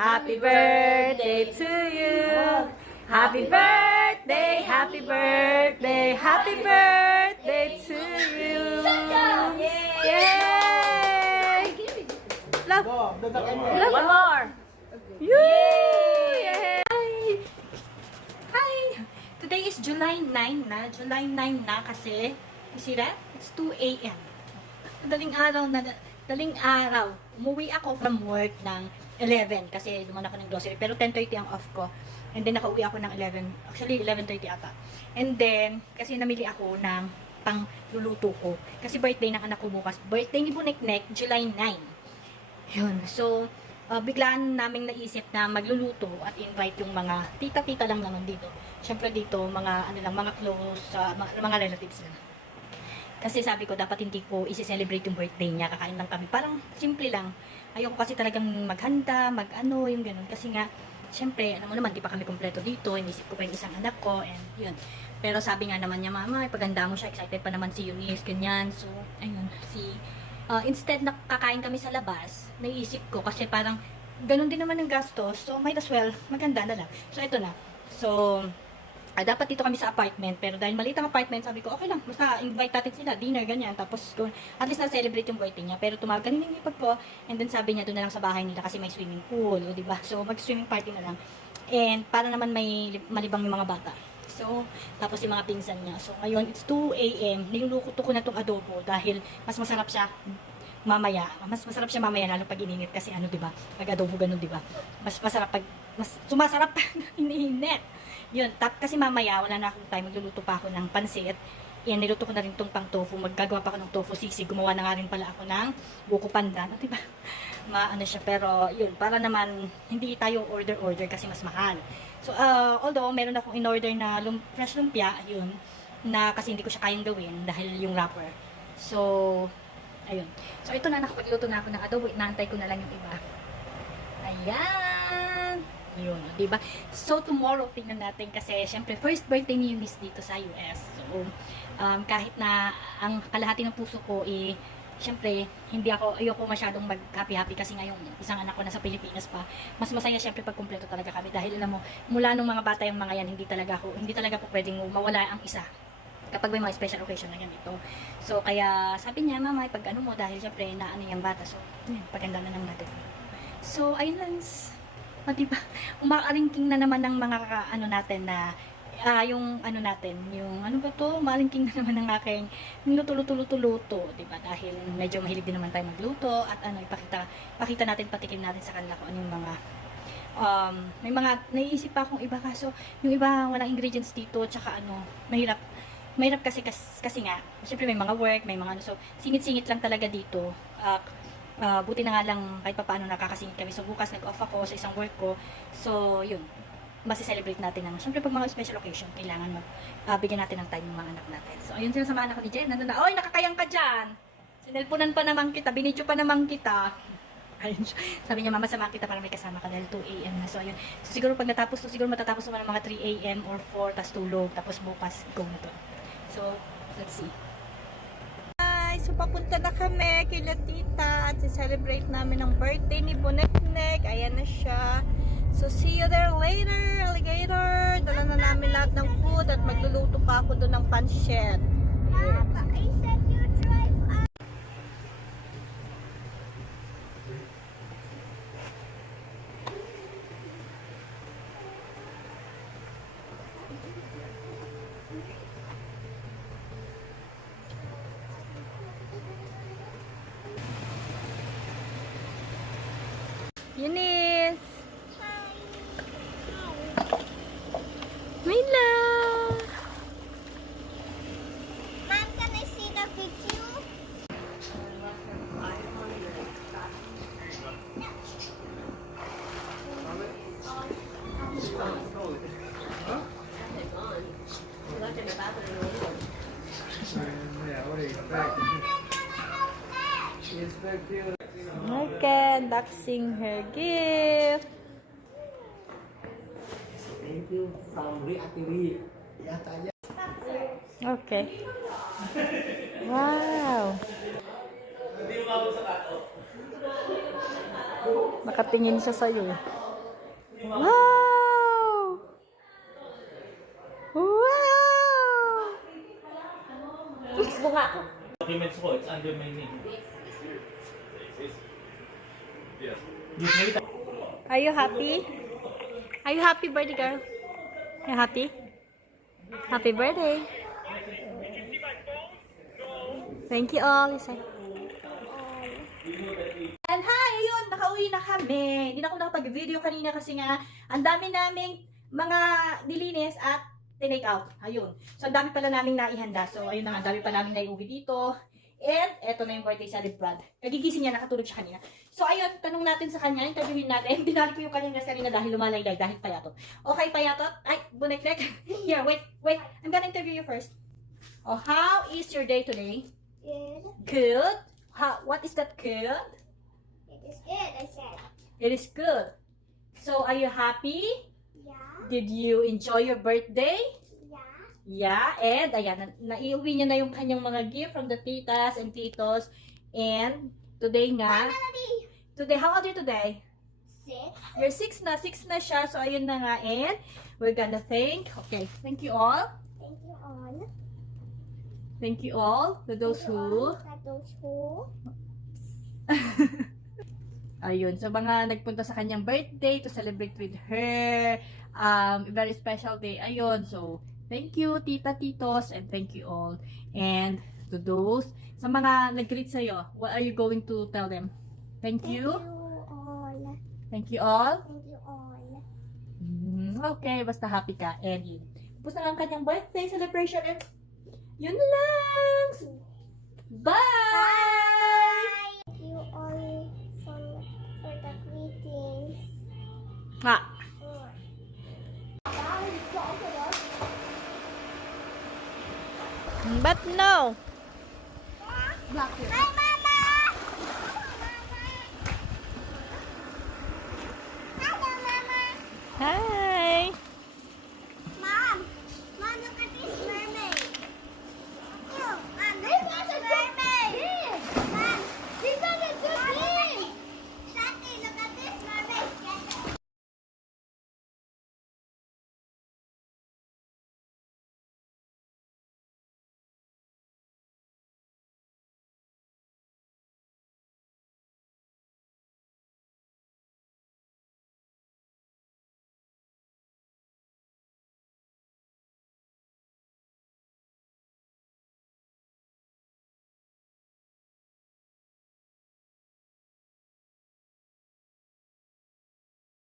Happy birthday to you. Happy birthday, happy birthday, happy birthday to you. Yay! Love. Love. One more. Yay! Hi! Today is July 9 na. July 9 na kasi, you see that? It's 2 a.m. Daling araw. Umuwi ako from work ng 11 kasi duman ako ng grocery. Pero 10:30 ang off ko. And then nakauwi ako ng 11. Actually, 11:30 ata. And then, kasi namili ako ng pang luluto ko. Kasi birthday ng anak ko bukas. Birthday ni Bunek-nek, July 9. Yun. So, biglaan naming naisip na magluluto at invite yung mga tita-tita lang naman dito. Siyempre dito, mga mga close, mga relatives lang. Kasi sabi ko, dapat hindi ko isi-celebrate yung birthday niya. Kakain lang kami. Parang simple lang. Ayoko kasi talagang maghanda, yung ganun. Kasi nga, siyempre, alam mo naman, di pa kami kompleto dito. Inisip ko pa yung isang anak ko, and yun. Pero sabi nga naman niya, mama, ipaganda mo siya. Excited pa naman si Eunice, ganyan. So, ayun, instead na kakain kami sa labas, naisip ko, kasi parang, ganun din naman ang gastos. So, might as well, maganda na lang. So, ito na. So, dapat dito kami sa apartment, pero dahil maliit ang apartment, sabi ko, okay lang, basta invite natin sila, dinner, ganyan, tapos at least na-celebrate yung birthday niya. Pero tumawag kanina yung ipag ko, and then sabi niya, doon na lang sa bahay nila kasi may swimming pool, o diba? So, mag-swimming party na lang. And para naman may malibang yung mga bata. So, tapos yung mga pinsan niya. So, ngayon, it's 2 a.m. Niluluto ko na tong adobo dahil mas masarap siya mamaya. Mas masarap siya mamaya, lalo pag ininit kasi diba? Pag adobo ganun, diba? Mas masarap mas sumasarap pag iniinit. Yun, kasi mamaya, wala na akong time, magluluto pa ako ng pansit. Yan, niluto ko na rin itong pang tofu. Maggagawa pa ako ng tofu sisig. Gumawa na nga rin pala ako ng buko pandan. Diba? Siya, pero yun, para naman hindi tayo order kasi mas mahal. So, although, meron akong in-order na fresh lumpia, yun, na kasi hindi ko siya kayang gawin dahil yung wrapper. So, ayun. So, ito na, nakapagluto na ako ng adobo. Inaantay ko na lang yung iba. Ayan! Yun, diba? So, tomorrow, tingnan natin kasi, syempre, first birthday ni Eunice dito sa US. So, kahit na ang kalahati ng puso ko, syempre, ayoko masyadong mag-happy-happy kasi nga yung isang anak ko nasa Pilipinas pa. Mas masaya syempre pag kumpleto talaga kami dahil alam mo, mula nung mga bata yung mga yan, hindi talaga po pwedeng mawala ang isa kapag may mga special occasion na ganito. So, kaya sabi niya, mama, pag mo, dahil syempre, yung bata. So, paganda na lang natin. So, ayun lang. Diba? Umaaringking na naman ng mga natin na yung umaaringking na naman ng aking luto, diba? Dahil medyo mahilig din naman tayo magluto at pakita natin, patikim natin sa kanila kung ano yung mga may mga naiisip pa akong iba kaso yung iba walang ingredients dito tsaka mahirap kasi nga syempre may mga work, may mga so singit-singit lang talaga dito. Buti na nga lang kahit pa paano nakakasingit kami. So, bukas nag-off ako sa isang work ko. So, yun. Basta celebrate natin siyempre pag mga special occasion, kailangan bigyan natin ng time ng mga anak natin. So, ayun sila sa mga anak ko ni Jen. Nandun na, oy, nakakayang ka dyan! Sinelponan pa naman kita, binidyo pa naman kita. Ayun siya. Sabi niya, mama, sama kita para may kasama ka dahil 2 a.m. na. So, ayun. So, siguro pag natapos to, siguro matatapos naman ng mga 3 a.m. or 4, tas tulog. Tapos bukas, go na to. So, let's see. So, papunta na kami kila tita at celebrate namin ang birthday ni Bunek-nek. Ayan na siya. So, see you there later, alligator. Dala na namin lahat ng food at magluluto pa ako doon ng pancit. Papa, I said you drive up. Eunice! Mila! Mom, can I see the video? Okay, unboxing her gift. Thank you from Reactivity. Okay. Wow. Nakatingin siya sa'yo. Wow! Wow! Bunga ko. Documents ko, it's under my name. Yes. Are you happy? Are you happy, birthday girl? You happy? Happy birthday. Thank you all. Lisa. And hi! Ayun, nakauwi na kami. Hindi na ako nakapag-video kanina kasi nga ang dami naming mga dilinis at tinake out. Ayun. So, ang dami pala naming naihanda. So, ayun na nga, ang dami pa naming naiuwi dito. And, eto na yung birthday celebrant. Nagigising niya, nakatulog siya kanina. So, ayun, tanong natin sa kanya, interviewin natin. Dinali ko yung kanyang dress kanina dahil lumalayday, dahil payatot. Okay, payatot? Ay, bunek-nek. Here, wait. I'm gonna interview you first. Oh, how is your day today? Good. Good? What is that good? It is good, I said. It is good. So, are you happy? Yeah. Did you enjoy your birthday? Yeah. Yeah, and ayan, naiuwi niya na yung kanyang mga gift from the titas and titos. And today nga, Melody. today, how old are you today? 6. You're 6 na siya. So, ayun na nga. And we're gonna thank you all. Thank you all. Thank you all to those who, ayun, so mga nagpunta sa kanyang birthday to celebrate with her, very special day, ayun, so, thank you, tita, titos, and thank you all, and to those, sa mga nag-greet sa'yo, what are you going to tell them? Thank you? all. Thank you all? Thank you all. Okay, basta happy ka, and yun. Tapos na ang kanyang birthday celebration, and yun lang! Bye! Thank you all for the greetings. Nga. But no. Hi,